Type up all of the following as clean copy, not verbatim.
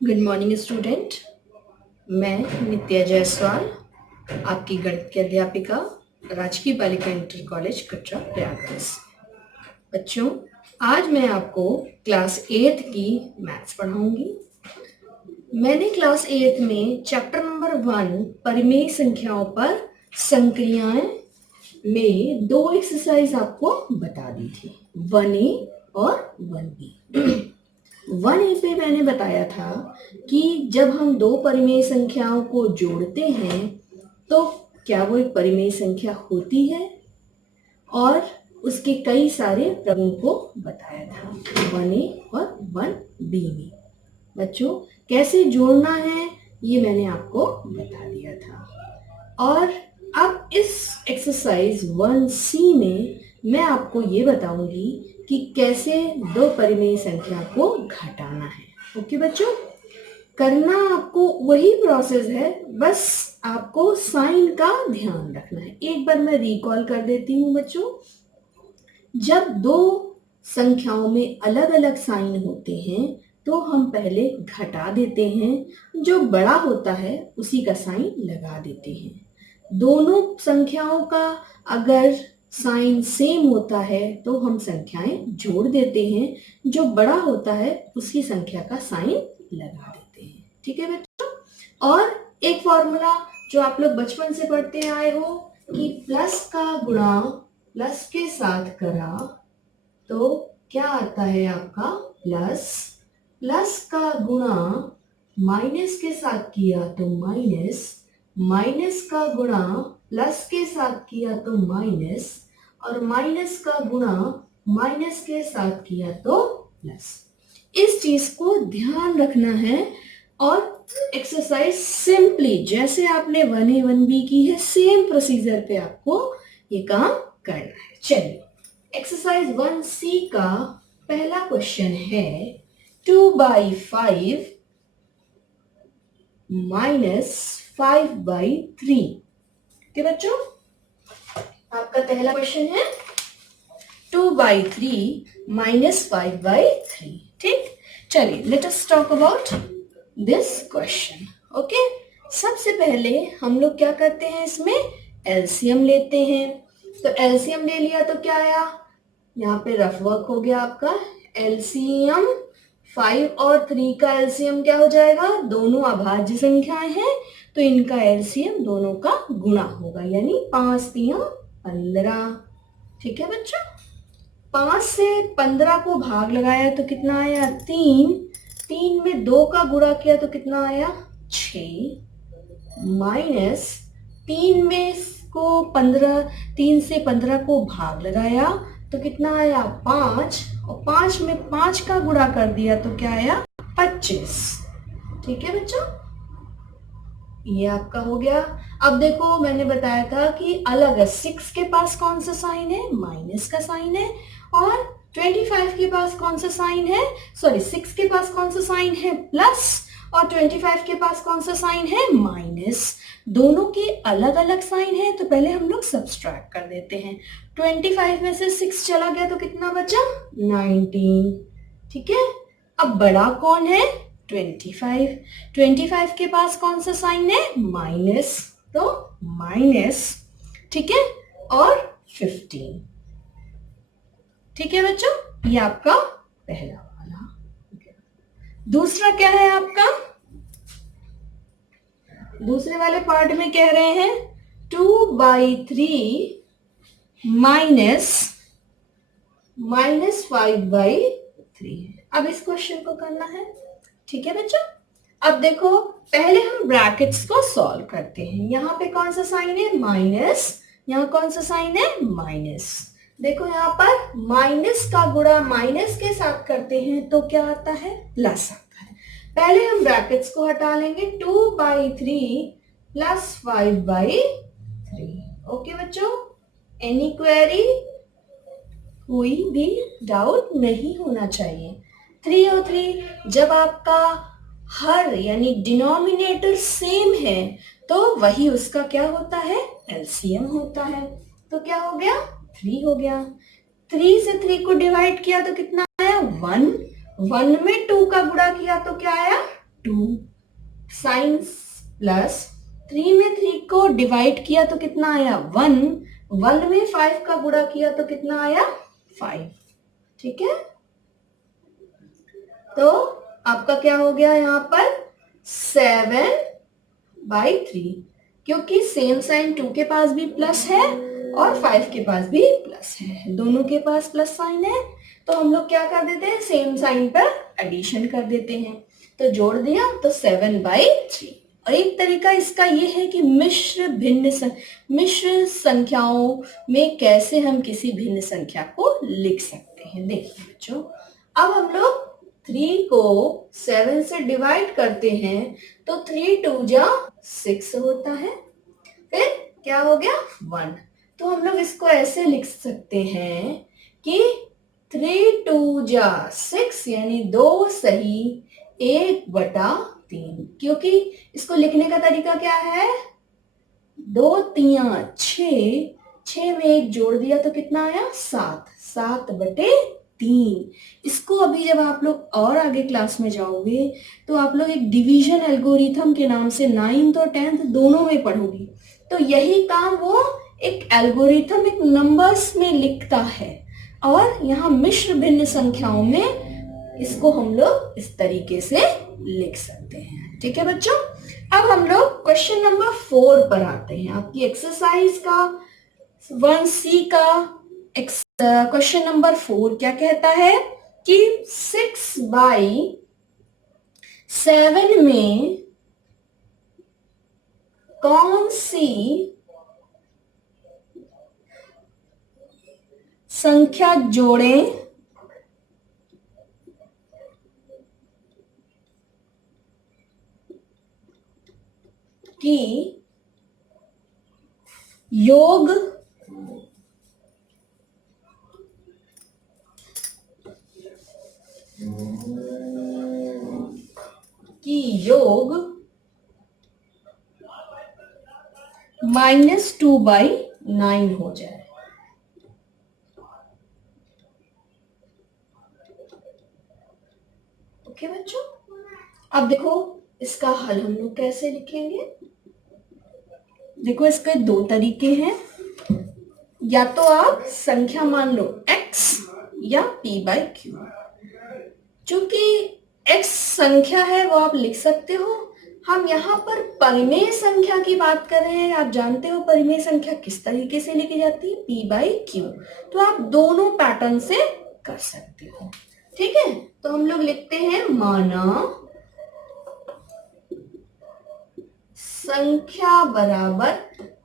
Good morning student. मैं नित्या जायसवाल, आपकी गणित की अध्यापिका, राजकीय बालिका इंटर कॉलेज कटरा प्रयागराज से। बच्चों, आज मैं आपको क्लास 8 की मैथ्स पढ़ाऊंगी। मैंने क्लास 8 में चैप्टर नंबर 1 परिमेय संख्याओं पर संक्रियाएं में 2 एक्सरसाइज आपको बता दी थी, 1A और 1B। 1A पे मैंने बताया था कि जब हम दो परिमेय संख्याओं को जोड़ते हैं तो क्या वो एक परिमेय संख्या होती है, और उसके कई सारे प्रगुण को बताया था 1A और 1B में। बच्चों, कैसे जोड़ना है ये मैंने आपको बता दिया था। और अब इस एक्सरसाइज 1C में मैं आपको ये बताऊंगी कि कैसे दो परिमेय संख्या को घटाना है। ओके बच्चों, करना आपको वही प्रोसेस है, बस आपको साइन का ध्यान रखना है। एक बार मैं रिकॉल कर देती हूँ बच्चों। जब दो संख्याओं में अलग अलग साइन होते हैं तो हम पहले घटा देते हैं, जो बड़ा होता है उसी का साइन लगा देते हैं। दोनों संख्याओं का अगर साइन सेम होता है तो हम संख्याएं जोड़ देते हैं, जो बड़ा होता है उसकी संख्या का साइन लगा देते हैं। ठीक है बच्चों। और एक फॉर्मूला जो आप लोग बचपन से पढ़ते आए हो कि प्लस का गुणा प्लस के साथ करा तो क्या आता है आपका प्लस, प्लस का गुणा माइनस के साथ किया तो माइनस, माइनस का गुणा प्लस के साथ किया तो माइनस, और माइनस का गुणा माइनस के साथ किया तो प्लस। इस चीज को ध्यान रखना है। और एक्सरसाइज सिंपली जैसे आपने 1A 1B की है, सेम प्रोसीजर पे आपको ये काम करना है। चलिए, एक्सरसाइज 1C का पहला क्वेश्चन है 2/5 माइनस 5/3। ठीक है बच्चों, आपका पहला क्वेश्चन है 2/3 माइनस 5/3। ठीक, चलिए let us talk about this question. Okay, सबसे पहले हम लोग क्या करते हैं, इसमें एलसीएम लेते हैं। तो एलसीएम ले लिया तो क्या आया, यहाँ पे रफ वर्क हो गया आपका। एलसीएम 5 और 3 का एलसीएम क्या हो जाएगा, दोनों अभाज्य संख्याएं हैं तो इनका एलसीएम दोनों का गुणा होगा, यानी 5 3 15। ठीक है बच्चों, 5 से 15 को भाग लगाया तो कितना आया 3, 3 में 2 का गुणा किया तो कितना आया 6, माइनस 3 में को 15, 3 से 15 को भाग लगाया तो कितना आया 5, और 5 में 5 का गुणा कर दिया तो क्या आया 25। ठीक है बच्चों, ये आपका हो गया। अब देखो, मैंने बताया था कि अलग है, 6 के पास कौन सा साइन है, माइनस का साइन है, और 25 के पास कौन सा साइन है, सॉरी 6 के पास कौन सा साइन है प्लस, और 25 के पास कौन सा साइन है माइनस। दोनों के अलग अलग साइन है तो पहले हम लोग सब्सट्रैक्ट कर देते हैं। 25 में से 6 चला गया तो कितना बचा 19। ठीक है, अब बड़ा कौन है 25, 25 के पास कौन सा साइन है माइनस, तो माइनस। ठीक है, और 15। ठीक है बच्चों, ये आपका पहला वाला। दूसरा क्या है आपका, दूसरे वाले पार्ट में कह रहे हैं 2/3 माइनस 5/3। अब इस क्वेश्चन को करना है। ठीक है बच्चों, अब देखो पहले हम ब्रैकेट्स को सॉल्व करते हैं। यहाँ पे कौन सा साइन है माइनस, यहाँ कौन सा साइन है माइनस। देखो यहाँ पर माइनस का गुणा माइनस के साथ करते हैं तो क्या आता है प्लस आता है। पहले हम ब्रैकेट्स को हटा लेंगे, 2/3 प्लस 5/3। ओके बच्चों, एनी क्वेरी, कोई भी डाउट नहीं होना चाहिए। 3 और 3 जब आपका हर यानी डिनोमिनेटर सेम है तो वही उसका क्या होता है एलसीएम होता है। तो क्या हो गया 3 हो गया। 3 से 3 को डिवाइड किया तो कितना आया 1, 1 में 2 का गुणा किया तो क्या आया 2 साइन प्लस 3 में 3 को डिवाइड किया तो कितना आया 1, 1 में 5 का गुणा किया तो कितना आया 5। ठीक है, तो आपका क्या हो गया यहाँ पर 7/3, क्योंकि सेम साइन 2 के पास भी प्लस है और 5 के पास भी प्लस है, दोनों के पास प्लस साइन है, तो हम लोग क्या कर देते हैं सेम साइन पर एडिशन कर देते हैं, तो जोड़ दिया तो 7/3। और एक तरीका इसका ये है कि मिश्र संख्याओं में कैसे हम किसी भिन्न संख्या को लिख सकते हैं। देखिए बच्चों, अब हम लोग 3 को 7 से डिवाइड करते हैं तो 3 2 जा 6 होता है, फिर क्या हो गया 1, तो हम लोग इसको ऐसे लिख सकते हैं कि 3 2 जा 6 यानी 2 सही 1/3, क्योंकि इसको लिखने का तरीका क्या है 2 3 6, 6 में 1 जोड़ दिया तो कितना आया 7, 7/3। इसको अभी जब आप लोग और आगे क्लास में जाओगे तो आप लोग एक डिवीजन एल्गोरिथम के नाम से 9th और 10th दोनों में पढ़ोगे, तो यही काम वो एक एल्गोरिथम एक नंबर्स में लिखता है, और यहाँ मिश्र भिन्न संख्याओं में इसको हम लोग इस तरीके से लिख सकते हैं। ठीक है बच्चों, अब हम लोग क्वेश्चन नंबर 4 पर आते हैं। आपकी एक्सरसाइज का 1C का क्वेश्चन नंबर 4 क्या कहता है कि 6/7 में कौन सी संख्या जोड़ें कि योग -2/9 हो जाए। ओके बच्चों, अब देखो इसका हल हम लोग कैसे लिखेंगे। देखो इसके दो तरीके हैं, या तो आप संख्या मान लो x या p/q। चूंकि x संख्या है वो आप लिख सकते हो, हम यहाँ पर परिमेय संख्या की बात कर रहे हैं। आप जानते हो परिमेय संख्या किस तरीके से लिखी जाती है p/q, तो आप दोनों पैटर्न से कर सकते हो। ठीक है, तो हम लोग लिखते हैं माना संख्या बराबर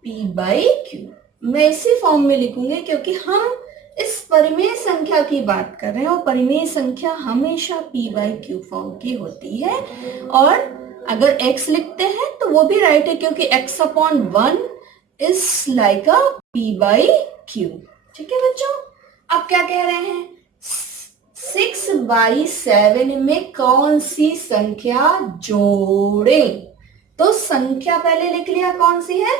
p/q। मैं इसी फॉर्म में लिखूंगी क्योंकि हम इस परिमेय संख्या की बात कर रहे हैं और परिमेय संख्या हमेशा p/q फॉर्म की होती है, और अगर x लिखते हैं तो वो भी राइट है क्योंकि x/1 is like a p/q। ठीक है बच्चों, अब क्या कह रहे हैं 6/7 में कौन सी संख्या जोड़ें, तो संख्या पहले लिख लिया कौन सी है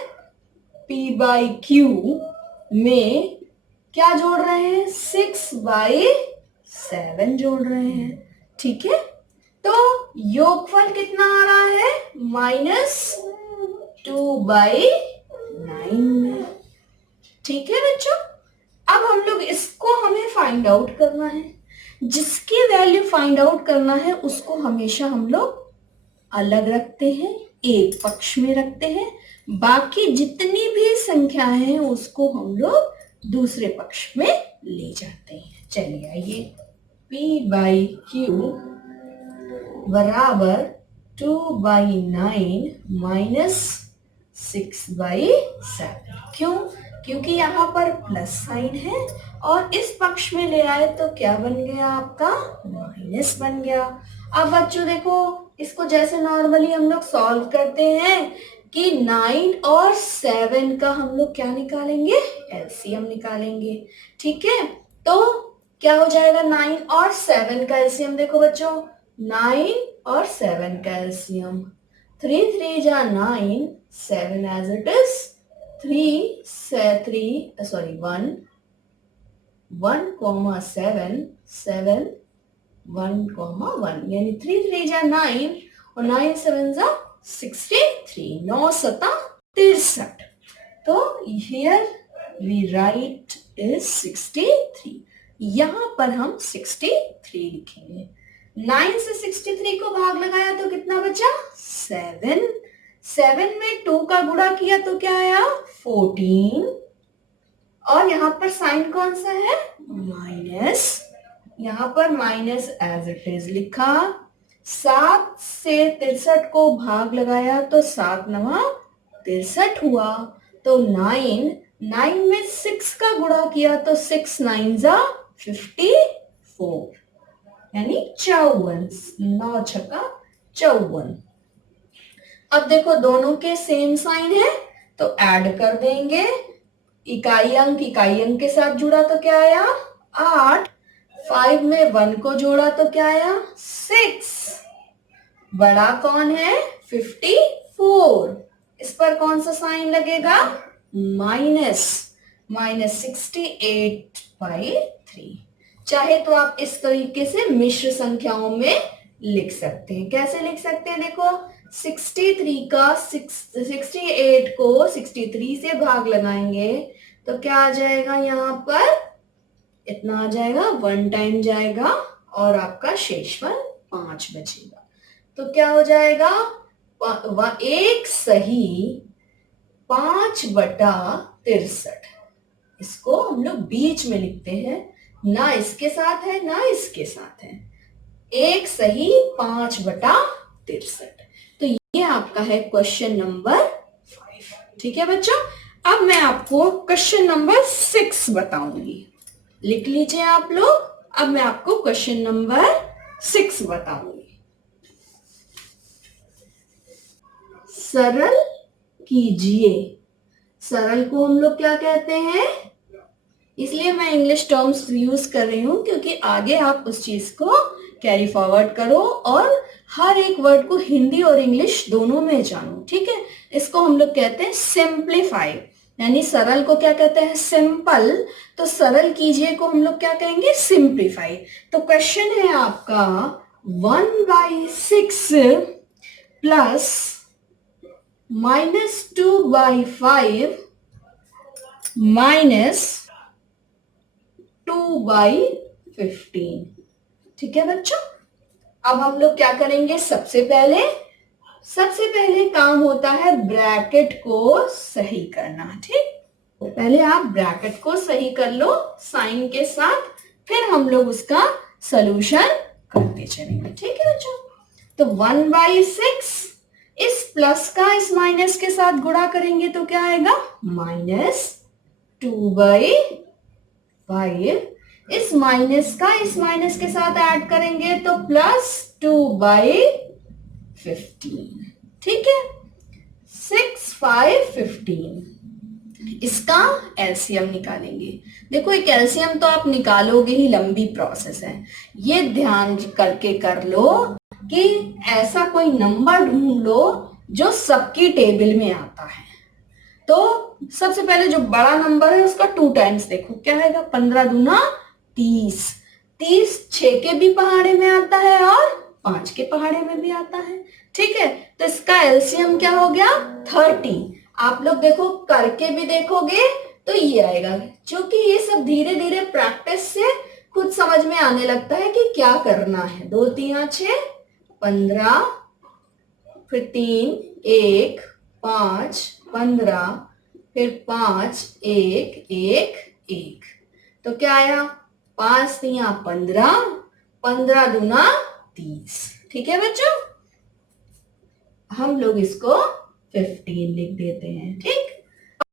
p/q में क्या जोड़ रहे हैं 6/7 जोड़ रहे हैं। ठीक है, तो योगफल कितना आ रहा है -2/9 में। ठीक है बच्चों, अब हम लोग इसको हमें फाइंड आउट करना है, जिसकी वैल्यू फाइंड आउट करना है उसको हमेशा हम लोग अलग रखते हैं, एक पक्ष में रखते हैं, बाकी जितनी भी संख्या है उसको हम लोग दूसरे पक्ष में ले जाते हैं। चलिए आइए, p/q बराबर 2/9 -6/7। क्यों? क्योंकि यहाँ पर प्लस साइन है और इस पक्ष में ले आए तो क्या बन गया आपका माइनस बन गया। अब बच्चों देखो इसको जैसे नॉर्मली हम लोग सॉल्व करते हैं कि 9 और 7 का हम लोग क्या निकालेंगे एलसीएम निकालेंगे। ठीक है, तो क्या हो जाएगा 9 और 7 का एलसीएम, देखो बच्चों 9 और 7 का एलसीएम 3 3 जा 9, 7 as it is 1 7 7 1 1 यानी 3 3 जा 9 और 9 7 जा 63, 9 सता 63. तो हियर वी राइट इज 63. यहां पर हम 63 लिखेंगे. 9 से 63 को भाग लगाया तो कितना बचा? 7. 7 में 2 का गुणा किया तो क्या आया? 14. और यहाँ पर साइन कौन सा है? माइनस. यहाँ पर माइनस एज इट इज लिखा. 7 से 63 को भाग लगाया तो 7 नवा 63 हुआ. तो 9 में 6 का गुणा किया तो 6 9 जा 54, यानी 54. 9 छक्का 54. अब देखो दोनों के सेम साइन है तो ऐड कर देंगे. इकाई अंक के साथ जुड़ा तो क्या आया? 8. 5 में 1 को जोड़ा तो क्या आया? 6. बड़ा कौन है? 54. इस पर कौन सा साइन लगेगा? माइनस. -68/3. चाहे तो आप इस तरीके से मिश्र संख्याओं में लिख सकते हैं. कैसे लिख सकते हैं? देखो 63 का 68 को 63 से भाग लगाएंगे तो क्या आ जाएगा? यहाँ पर इतना आ जाएगा. 1 टाइम जाएगा और आपका शेषफल 5 बचेगा. तो क्या हो जाएगा? एक सही 5/63. इसको हम लोग बीच में लिखते हैं, ना इसके साथ है ना इसके साथ है. एक सही 5/63. तो ये आपका है क्वेश्चन नंबर 5. ठीक है बच्चों. अब मैं आपको क्वेश्चन नंबर 6 बताऊंगी. लिख लीजिए आप लोग. अब मैं आपको क्वेश्चन नंबर 6 बताऊंगी. सरल कीजिए. सरल को हम लोग क्या कहते हैं? इसलिए मैं इंग्लिश टर्म्स यूज कर रही हूं क्योंकि आगे आप उस चीज को कैरी फॉरवर्ड करो और हर एक वर्ड को हिंदी और इंग्लिश दोनों में जानो. ठीक है. इसको हम लोग कहते हैं सिंप्लीफाई. यानी सरल को क्या कहते हैं? सिंपल. तो सरल कीजिए को हम लोग क्या कहेंगे? सिंप्लीफाई. तो क्वेश्चन है आपका 1/6 प्लस -2/5 माइनस 2/15. ठीक है बच्चों. अब हम लोग क्या करेंगे? सबसे पहले काम होता है ब्रैकेट को सही करना. ठीक. पहले आप ब्रैकेट को सही कर लो साइन के साथ, फिर हम लोग उसका सॉल्यूशन करते चलेंगे. ठीक है बच्चों. तो 1/6 इस प्लस का इस माइनस के साथ गुणा करेंगे तो क्या आएगा? -2/5. इस माइनस का इस माइनस के साथ ऐड करेंगे तो +2/15. ठीक है. 6 5 15. इसका एलसीएम निकालेंगे. देखो एक एलसीएम तो आप निकालोगे ही, लंबी प्रोसेस है. ये ध्यान करके कर लो कि ऐसा कोई नंबर ढूंढ लो जो सबकी टेबल में आता है. तो सबसे पहले जो बड़ा नंबर है उसका 2 टाइम्स देखो क्या आएगा? 15 दूना 30. 30 6 के भी पहाड़े में आता है और 5 के पहाड़े में भी आता है. ठीक है. तो इसका एलसीएम क्या हो गया? 30. आप लोग देखो करके भी देखोगे तो ये आएगा. क्योंकि ये सब धीरे धीरे प्रैक्टिस से खुद समझ में आने लगता है कि क्या करना है. 2 3 6 15, फिर 3 1 5 15, फिर 5 1 1 1. तो क्या आया? 5 3 15, 15 दूना 30. ठीक है बच्चों. हम लोग इसको 15 लिख देते हैं. ठीक.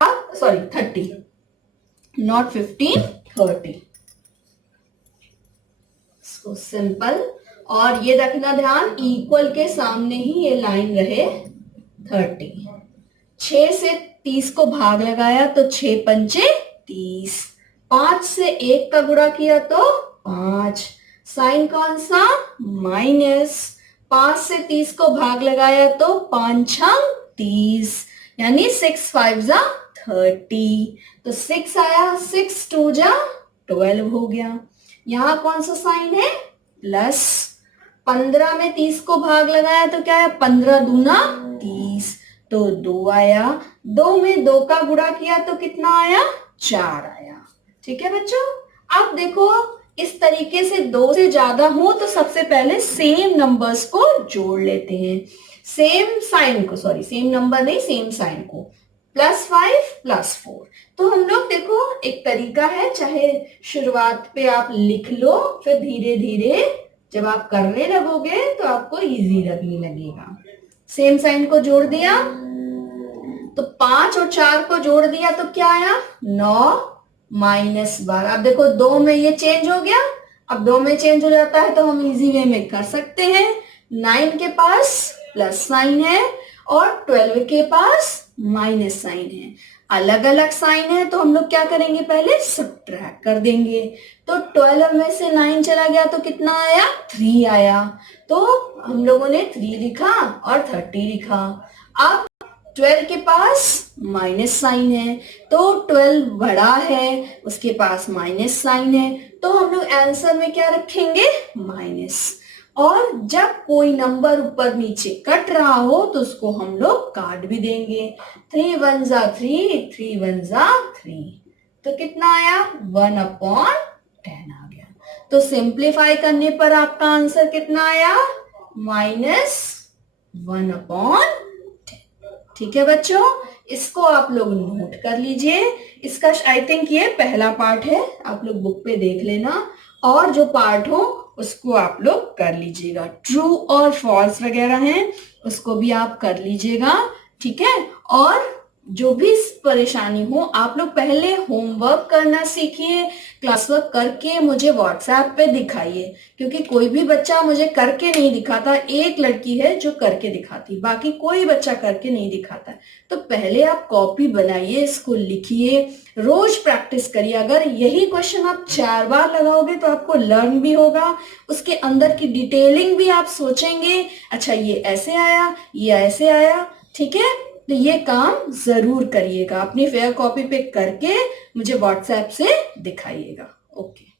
अब सॉरी 30, नॉट 15, 30. इसको सिंपल. और ये रखना ध्यान, इक्वल के सामने ही ये लाइन रहे 30. 6 से 30 को भाग लगाया तो 6 पंचे 30. 5 से 1 का गुणा किया तो 5. साइन कौन सा? माइनस. 5 से 30 को भाग लगाया तो 5 छंग 30, यानी 6 5 जा 30. तो 6 आया. 6 2 जा 12 हो गया. यहां कौन सा साइन है? प्लस. 15 में 30 को भाग लगाया तो क्या है, 15 दूना 30, तो 2 आया। 2 में 2 का गुणा किया तो कितना आया, 4 आया। ठीक है बच्चों, आप देखो इस तरीके से 2 से ज्यादा हो तो सबसे पहले सेम नंबर्स को जोड़ लेते हैं, सेम साइन को, सॉरी सेम नंबर नहीं, सेम साइन को, +5 +4। तो हम लोग देखो एक तरीका है, चाहे शुरुआत पे आप लिख लो, फिर धीरे धीरे जब आप करने लगोगे तो आपको इजी लगने लगेगा। सेम साइन को जोड़ दिया तो 5 और 4 को जोड़ दिया तो क्या आया, 9 -12। अब देखो 2 में ये चेंज हो गया, अब 2 में चेंज हो जाता है तो हम इजी वे में कर सकते हैं। 9 के पास प्लस साइन है और 12 के पास माइनस साइन है, अलग अलग साइन है तो हम लोग क्या करेंगे, पहले सब्ट्रैक्ट कर देंगे। तो 12 में से 9 चला गया तो कितना आया, 3 आया। तो हम लोगों ने 3 लिखा और 30 लिखा। अब 12 के पास माइनस साइन है तो 12 बड़ा है, उसके पास माइनस साइन है, तो हम लोग आंसर में क्या रखेंगे, माइनस। और जब कोई नंबर ऊपर नीचे कट रहा हो तो उसको हम लोग काट भी देंगे। 3 1 जा 3, 3 1 जा 3, तो कितना आया, 1/10 आ गया। तो सिंप्लीफाई करने पर आपका आंसर कितना आया, -1/10। ठीक है बच्चों, इसको आप लोग नोट कर लीजिए। इसका आई थिंक ये पहला पार्ट है, आप लोग बुक पे देख लेना, और जो पार्ट हो उसको आप लोग कर लीजिएगा। ट्रू और फॉल्स वगैरह हैं उसको भी आप कर लीजिएगा। ठीक है, और जो भी परेशानी हो आप लोग पहले होमवर्क करना सीखिए, क्लास वर्क करके मुझे व्हाट्सएप पे दिखाइए, क्योंकि कोई भी बच्चा मुझे करके नहीं दिखाता। एक लड़की है जो करके दिखाती, बाकी कोई बच्चा करके नहीं दिखाता। तो पहले आप कॉपी बनाइए, इसको लिखिए, रोज प्रैक्टिस करिए। अगर यही क्वेश्चन आप 4 बार लगाओगे तो आपको लर्न भी होगा, उसके अंदर की डिटेलिंग भी आप सोचेंगे, अच्छा ये ऐसे आया, ये ऐसे आया। ठीक है, तो ये काम जरूर करिएगा, अपनी फेयर कॉपी पे करके मुझे व्हाट्सएप से दिखाइएगा। ओके।